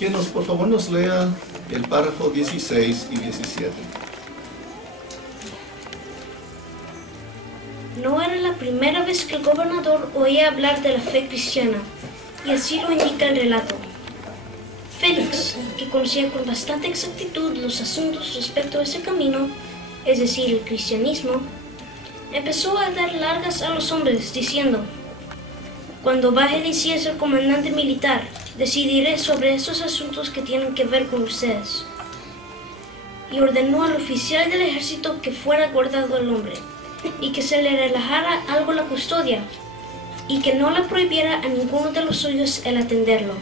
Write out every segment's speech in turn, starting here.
que por favor nos lea el párrafo 16 y 17. No era la primera vez que el gobernador oía hablar de la fe cristiana, y así lo indica el relato. Félix, que conocía con bastante exactitud los asuntos respecto a ese camino, es decir, el cristianismo, empezó a dar largas a los hombres, diciendo: cuando baje de sí el comandante militar, decidiré sobre estos asuntos que tienen que ver con ustedes. Y ordenó al oficial del ejército que fuera guardado al hombre, y que se le relajara algo la custodia, y que no le prohibiera a ninguno de los suyos el atenderlo.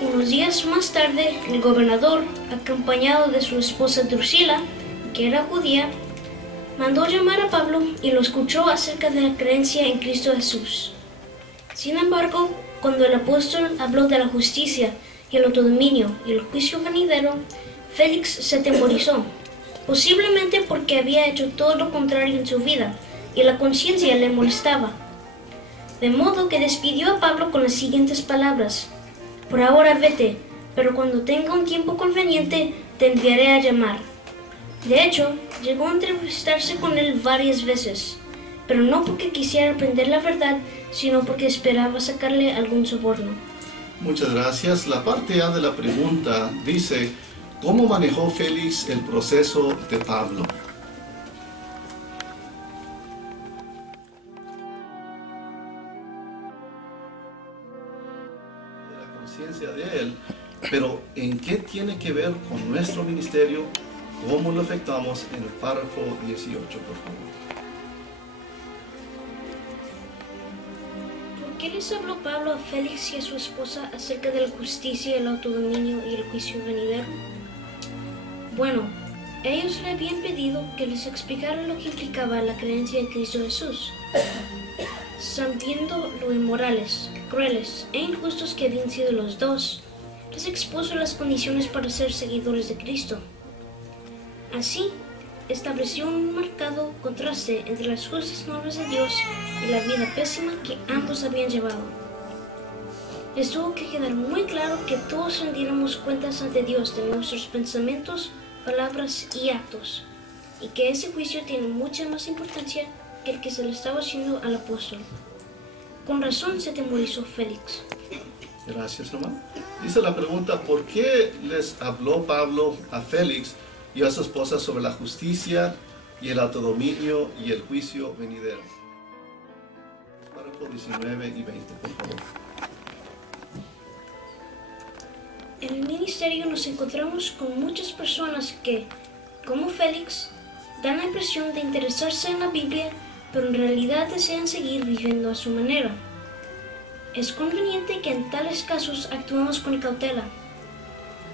Unos días más tarde, el gobernador, acompañado de su esposa Drusila, que era judía, mandó llamar a Pablo y lo escuchó acerca de la creencia en Cristo Jesús. Sin embargo, cuando el apóstol habló de la justicia y el autodominio y el juicio venidero, Félix se atemorizó, posiblemente porque había hecho todo lo contrario en su vida y la conciencia le molestaba. De modo que despidió a Pablo con las siguientes palabras: por ahora vete, pero cuando tenga un tiempo conveniente te enviaré a llamar. De hecho, llegó a entrevistarse con él varias veces, pero no porque quisiera aprender la verdad, sino porque esperaba sacarle algún soborno. Muchas gracias. La parte A de la pregunta dice: ¿cómo manejó Félix el proceso de Pablo? La conciencia de él, pero ¿en qué tiene que ver con nuestro ministerio? ¿Cómo lo afectamos? En el párrafo 18, por favor. ¿Por qué les habló Pablo a Félix y a su esposa acerca de la justicia, el autodominio y el juicio venidero? Bueno, ellos le habían pedido que les explicara lo que implicaba la creencia en Cristo Jesús, sabiendo lo inmorales, crueles e injustos que habían sido los dos. Les expuso las condiciones para ser seguidores de Cristo. Así, estableció un marcado contraste entre las justas normas de Dios y la vida pésima que ambos habían llevado. Les tuvo que quedar muy claro que todos rendiéramos cuentas ante Dios de nuestros pensamientos, palabras y actos, y que ese juicio tiene mucha más importancia que el que se le estaba haciendo al apóstol. Con razón se atemorizó Félix. Gracias, hermano. Dice la pregunta: ¿por qué les habló Pablo a Félix y a su esposa sobre la justicia y el autodominio y el juicio venidero? Párrafo 19 y 20, por favor. En el ministerio nos encontramos con muchas personas que, como Félix, dan la impresión de interesarse en la Biblia, pero en realidad desean seguir viviendo a su manera. Es conveniente que en tales casos actuemos con cautela.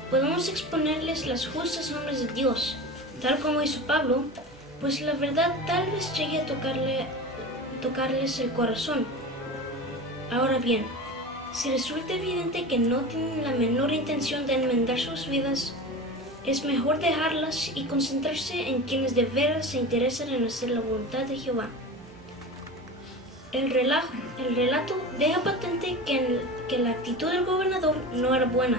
Podemos exponerles las justas normas de Dios, tal como hizo Pablo, pues la verdad tal vez llegue a tocarles el corazón. Ahora bien, si resulta evidente que no tienen la menor intención de enmendar sus vidas, es mejor dejarlas y concentrarse en quienes de veras se interesan en hacer la voluntad de Jehová. El relato deja patente que la actitud del gobernador no era buena.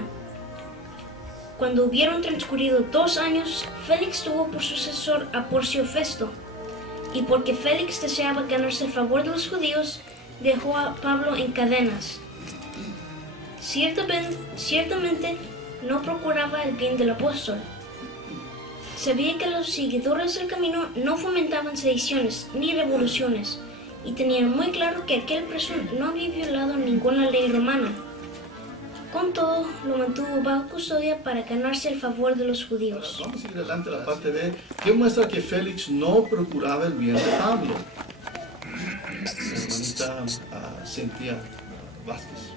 Cuando hubieron transcurrido 2 años, Félix tuvo por sucesor a Porcio Festo, y porque Félix deseaba ganarse el favor de los judíos, dejó a Pablo en cadenas. Ciertamente no procuraba el bien del apóstol. Sabía que los seguidores del camino no fomentaban sediciones ni revoluciones, y tenían muy claro que aquel preso no había violado ninguna ley romana. Con todo, lo mantuvo bajo custodia para ganarse el favor de los judíos. Vamos a ir adelante a la parte B, que muestra que Félix no procuraba el bien de Pablo. Hermanita Cintia Vázquez.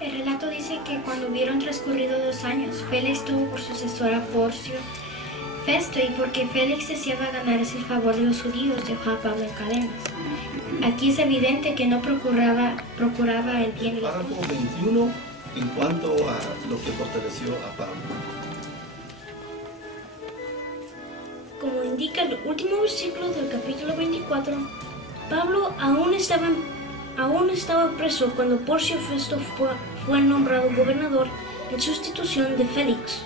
El relato dice que cuando hubieron transcurrido 2 años, Félix tuvo por sucesor a Porcio Festo, y porque Félix deseaba ganarse el favor de los judíos, dejó a Pablo en cadenas. Aquí es evidente que no procuraba el bien. Párrafo 21 en cuanto a lo que fortaleció a Pablo. Como indica el último versículo del capítulo 24, Pablo aún estaba aún estaba preso cuando Porcio Festo fue nombrado gobernador en sustitución de Félix.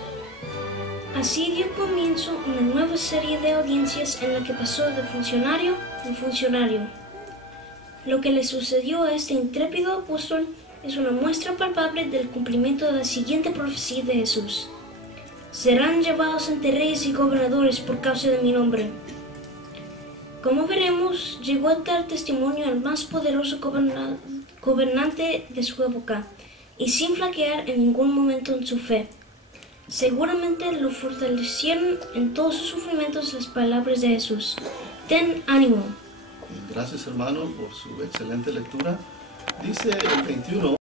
Así dio comienzo una nueva serie de audiencias en la que pasó de funcionario en funcionario. Lo que le sucedió a este intrépido apóstol es una muestra palpable del cumplimiento de la siguiente profecía de Jesús. Serán llevados ante reyes y gobernadores por causa de mi nombre. Como veremos, llegó a dar testimonio al más poderoso gobernante de su época, y sin flaquear en ningún momento en su fe. Seguramente lo fortalecieron en todos sus sufrimientos las palabras de Jesús. Ten ánimo. Gracias, hermano, por su excelente lectura. Dice el 21.